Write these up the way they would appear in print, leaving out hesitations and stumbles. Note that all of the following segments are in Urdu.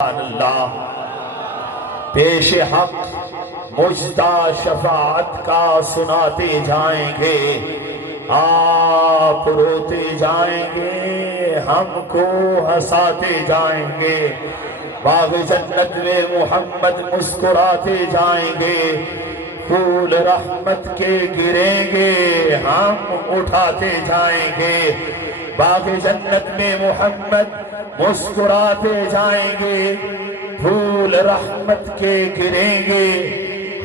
اللہ پیش حق مجدہ شفاعت کا سناتے جائیں گے، آپ روتے جائیں گے، ہم کو ہنساتے جائیں گے، باغ جنت میں محمد مسکراتے جائیں گے، پھول رحمت کے گریں گے، ہم اٹھاتے جائیں گے، باغ جنت میں محمد مسکراتے جائیں گے، پھول رحمت کے گریں گے،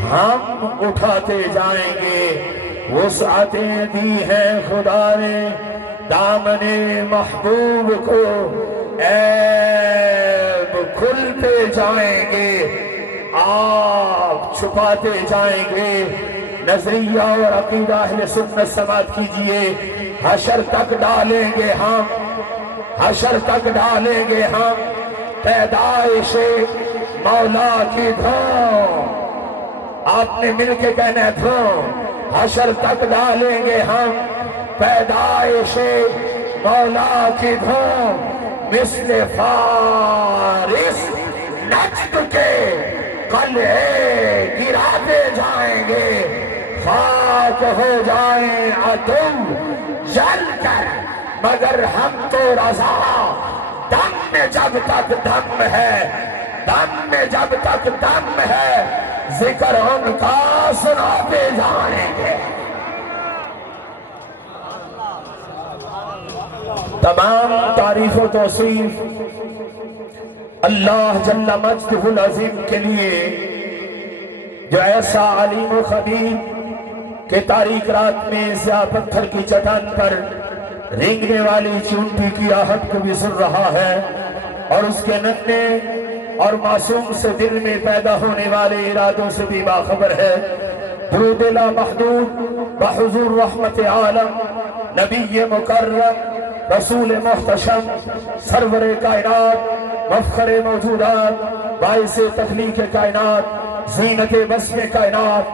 ہم اٹھاتے جائیں گے، وسعتیں دی ہیں خدا نے دامن محبوب کو، عیب کھلتے جائیں گے، آپ چھپاتے جائیں گے، نظریہ اور عقیدہ اہل سنت سماعت کیجئے، حشر تک ڈالیں گے ہم، حشر تک ڈالیں گے ہم پیدائش مولا کی دھوم، آپ نے مل کے کہنا دھوم، حشر تک ڈالیں گے ہم پیدائش مولا کی دھوم، مثل فارس نجد کے قلعے گراتے جائیں گے، خاک ہو جائیں عدو جل کر مگر ہم تو رضا، دم میں جب تک دم ہے، دم میں جب تک دم ہے، ذکر ان کا سناتے جائیں گے۔ تمام تعریف و توصیف اللہ جل مجدہ العظیم کے لیے، جو ایسا علیم و خبیر کہ تاریک رات میں سیاہ پتھر کی چٹان پر رینگنے والی چونٹی کی آہٹ کو بھی سن رہا ہے، اور اس کے نغمے اور معصوم سے دل میں پیدا ہونے والے ارادوں سے بھی باخبر ہے۔ درود لا محدود بحضور رحمت عالم، نبی مکرم، رسول محتشم، سرور کائنات، مفخر موجودات، باعث تخلیق کائنات، زینت بسم کائنات،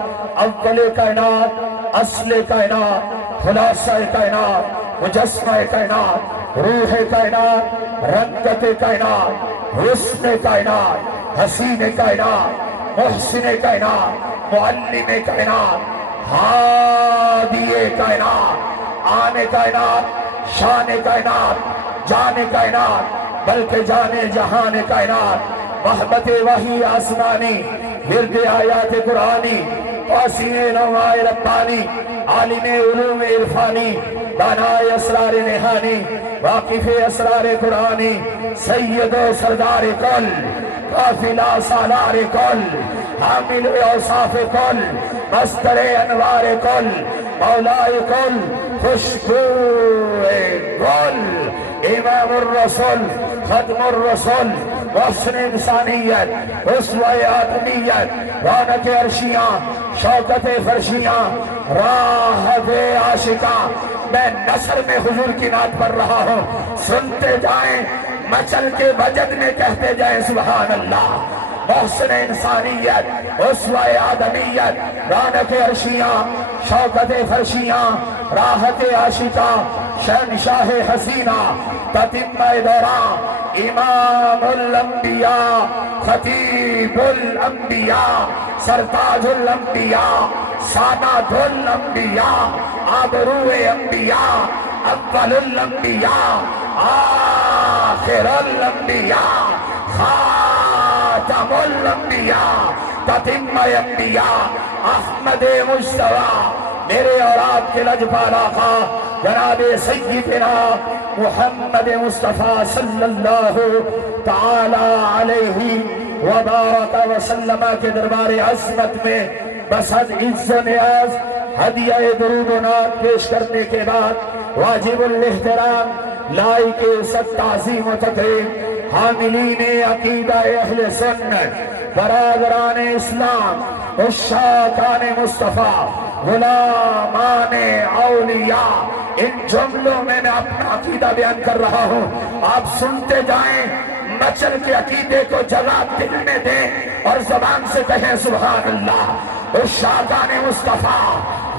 اول کائنات، اصل کائنات، خلاصہ کائنات، مجسمہ کائنات، روح کائنات، رنگت کائنات، حسن کائنات، حسین کائنات، محسن کائنات، معلم کائنات، ہادی کائنات، آن کائنات، شان کائنات، جان کائنات، بلکہ جان جہان کائنات، محبت وحی آسمانی، ورد آیات قرآنی، واسع نوع ربانی، عالم علوم عرفانی، دانائے اسرار نہانی، واقف اسرار قرآنی، سید و سردار کل، قافلہ سالار کل، حامل اوصاف کل، مصدر انوار کل، مولا کل، خوشبو کل، امام الرسول، ختم الرسول، محسن انسانیت، اسوہ آدمیت، رونق عرشیاں، شوکت فرشیاں، راحت عاشقاں، میں نثر میں حضور کی نعت پڑھ رہا ہوں، سنتے جائیں، مچل کے بجد میں کہتے جائیں سبحان اللہ۔ محسن انسانیت، اسوہ آدمیت، رونق عرشیاں، شوکت فرشیاں، راحت عاشقاں، شہنشاہ حسینہ، تتمہ دوران، امام الانبیاء، خطیب الانبیاء، سرتاج الانبیاء، سادات الانبیاء، آبرو انبیاء، اول الانبیاء، آخر الانبیاء، خاتم الانبیاء، تتمہ انبیاء، احمد مجتبیٰ، میرے اور آپ کے لجپال آقا جناب سیدنا محمد مصطفیٰ صلی اللہ تعالی علیہ وبارک وسلم کے دربار عظمت میں بسد عز و نیاز ہدیہ درود و نعت پیش کرنے کے بعد واجب الاحترام لائق سب تعظیم و تکریم حاملین عقیدہ اہل سنت برادران اسلام عشاقان مصطفیٰ غلامان اولیاء، ان جملوں میں اپنا عقیدہ بیان کر رہا ہوں، آپ سنتے جائیں، مچل کے عقیدے کو جگہ دل میں دیں اور زبان سے کہیں سبحان اللہ۔ عشاقان مصطفیٰ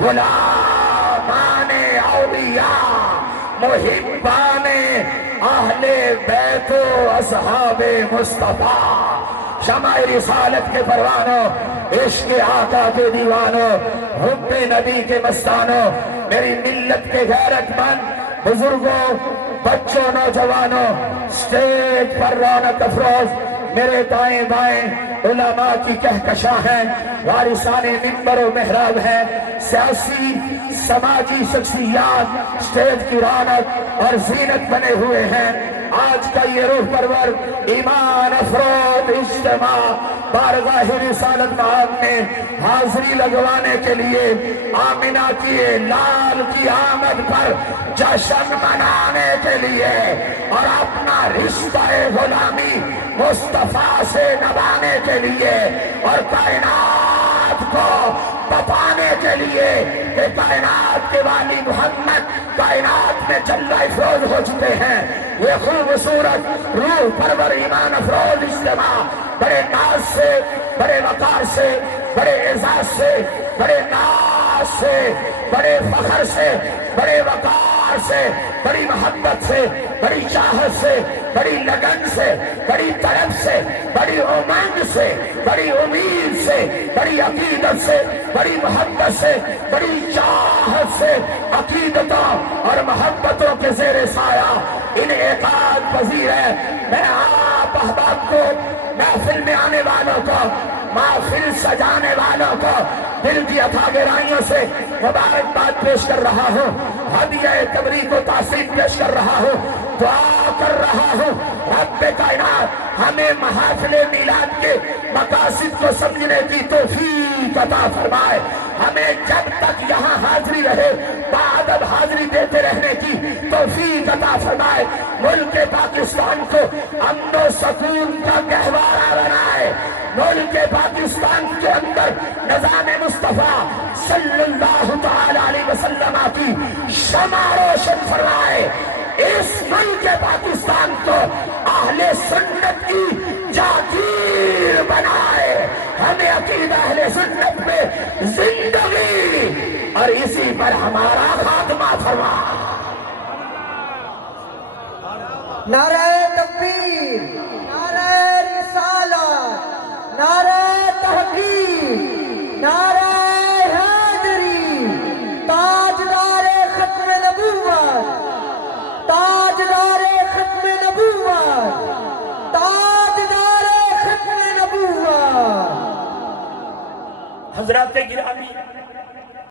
غلامان اولیاء محبان اہل بیت و اصحاب مصطفیٰ، شمع رسالت کے پروانوں، عشق آقا کے دیوانوں، حب نبی کے مستانوں، میری ملت کے غیرت مند بزرگوں، بچوں، نوجوانوں، سٹیج پر رونق افروز میرے دائیں بائیں علماء کی کہکشاں ہیں، وارثان منبر و محراب ہیں، سیاسی سماجی شخصیات سٹیج کی رونق اور زینت بنے ہوئے ہیں۔ آج کا یہ روح پرور ایمان افروز اجتماع بارگاہ رسالت معاد میں حاضری لگوانے کے لیے، آمنہ کی لال کی آمد پر جشن منانے کے لیے اور اپنا رشتہ غلامی مصطفیٰ سے نبھانے کے لیے اور کائنات کو بتانے کے لیے کہ کائنات کے والی محمد کائنات میں جلوہ افروز ہو چکے ہیں۔ یہ خوبصورت روح پرور ایمان افروز اجتماع بڑے ناز سے، بڑے وقار سے، بڑے اعزاز سے، بڑے ناز سے، بڑے فخر سے، بڑے وقار سے، بڑی محبت سے، بڑی چاہت سے، بڑی لگن سے، بڑی طلب سے، بڑی امنگ سے، بڑی امید سے، بڑی عقیدت سے، بڑی محبت سے، بڑی چاہت سے، عقیدتوں اور محبتوں کے زیر سایہ انعقاد پذیر ہے۔ میں آپ احباب کو، محفل میں آنے والوں کو، محفل سجانے والوں کو دل کی عطا گرائیوں سے مبارکباد پیش کر رہا ہوں، ہدیہ تبریک و تعظیم پیش کر رہا ہوں، دعا کر رہا ہوں رب کائنات ہمیں محافل میلاد کے مقاصد کو سمجھنے کی توفیق عطا فرمائے، ہمیں جب تک یہاں حاضری رہے بادب حاضری دیتے رہنے کی توفیق عطا فرمائے، ملک پاکستان کو امن و سکون کا گہوارہ بنائے، ملک پاکستان کے اندر نظام مصطفیٰ صلی اللہ تعالی علیہ وسلم کی شمع روشن فرمائے، اس ملک پاکستان کو اہل سنت کی جاگیر بنائے، ہمیں عقیدہ اہل سنت میں زندگی اور اسی پر ہمارا خاتمہ فرما۔ نعرہ تکبیر، نعرہ رسالت، نعرہ تحقیق، نعرہ حیدری، تاجدار ختم نبوت، تاجدار ختم نبوت، تاجدار ختم نبوت۔ حضرات گرامی،